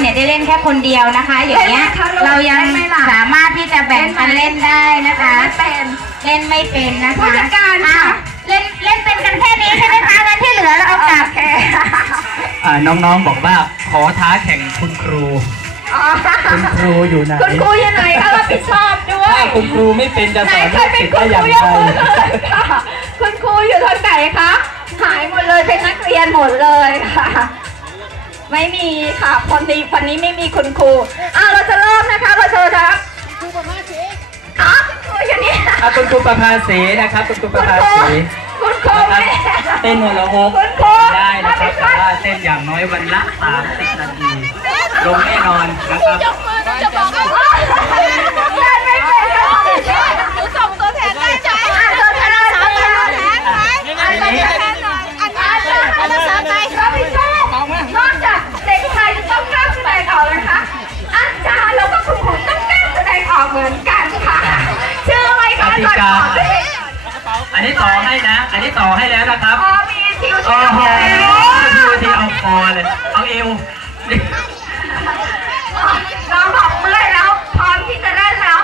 เนี่ยได้เล่นแค่คนเดียวนะคะ อย่างเงี้ยเรายังสามารถที่จะแบ่งกันเล่นได้นะคะไม่เป็นเล่นไม่เป็นนะคะผู้จัดการค่ะอ้าวเล่นเล่นเป็นกันแค่นี้ใช่ไหมคะงั้นที่เหลือเราเอากลับโอเคอ่าน้องๆบอกว่าขอท้าแข่งคุณครูอ๋อคุณครูอยู่ไหนคุณครูยังไงคะรับผิดชอบด้วยถ้าคุณครูไม่เป็นจะไหนสอนใครให้เป็นติดคุได้ณอคย่างรูไรยกมือเลยค่ะคุณครูอยู่ทางไหนคะหายหมดเลยเป็นนักเรียนหมดเลยค่ะ ไม่มีค่ะคนนี้วันนี้ไม่มีคุณครูอะเราจะเริ่มนะคะเราจะจะครูประภาสีอ๋อคุณครูอยู่นี่อะคุณครูประภาสีนะครับคุณครูปคุระณภาครูสีคุณครูนะครับไม่เต้นหัวละหกคุณครูได้นะครับรับผิดชแต่อบว่าเต้นอย่างน้อยวันละ30นาทีลงแน่นอนนะครับจะบอกว่า คะก่อนก่อนอันนี้ต่อให้นะ อันนี้ต่อให้แล้วนะครับอ๋อมีทิวโอ้ชิวโหดูทีเอาคอเลย เอาเอวน้องบอกเมื่อยแล้วพร้อมที่จะเล่นแล้ว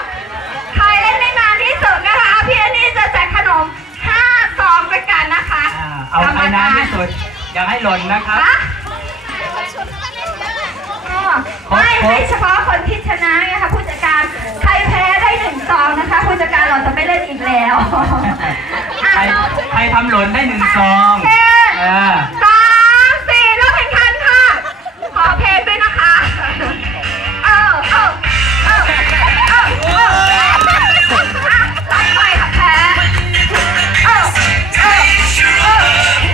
ใครเล่นได้นานที่สุดนะคะ พี่อันนี่จะแจกขนม5ซองไปกันนะคะอ่าเอาใครนานที่สุด อย่าให้หล่นนะครับฮะไม่ให้เฉพาะ แล้วอะใครใครทำหล่นได้หนึ่งซองโเคเออสามสี่แล้วแข่งขันค่ะ ขอเพลงด้วยนะคะเออเออเออเออเอออะรับไปค่ะแพ้เออเออเออ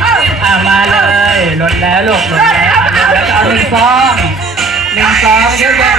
เอออ่ามาเลยหล่นแล้วลูกหล่นแล้วหล่นแล้วเอาหนึ่งซองหนึ่งซองเยอะแยะ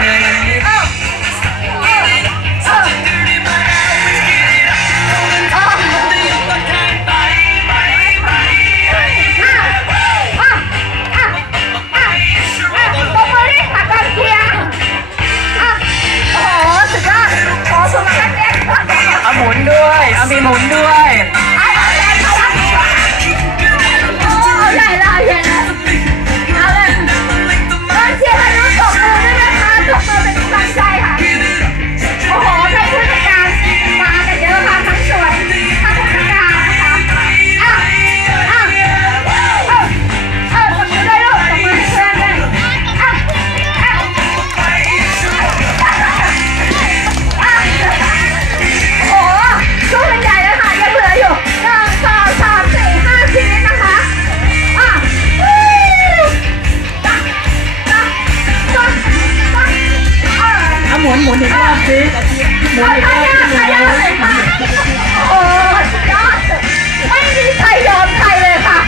อีกรอบสิหมุนอีกรอบสิหมุนโอ้สุดยอดไม่มีใครยอมใครเลยค่ะ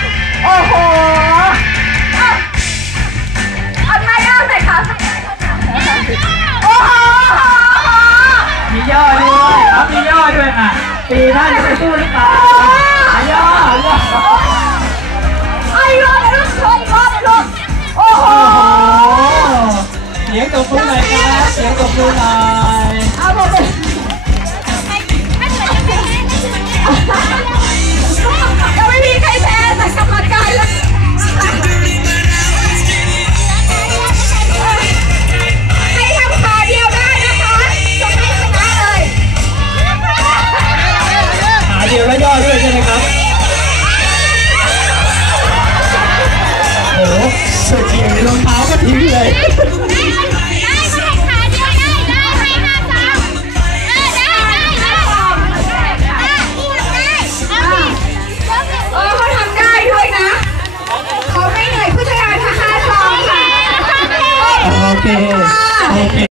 โอ้โห เอาเอาท่ายากหน่อยค่ะ โอ้โหมีย่อด้วยเอามีย่อด้วยอะปีหน้าจะไปสู้หรือเปล่าอะย่อไย่ออ้รอบลูกชมรอบลูกโอ้โหโอ้โห เสียงตบมือหน่อยครับเสียงตบมือหน่อย เอา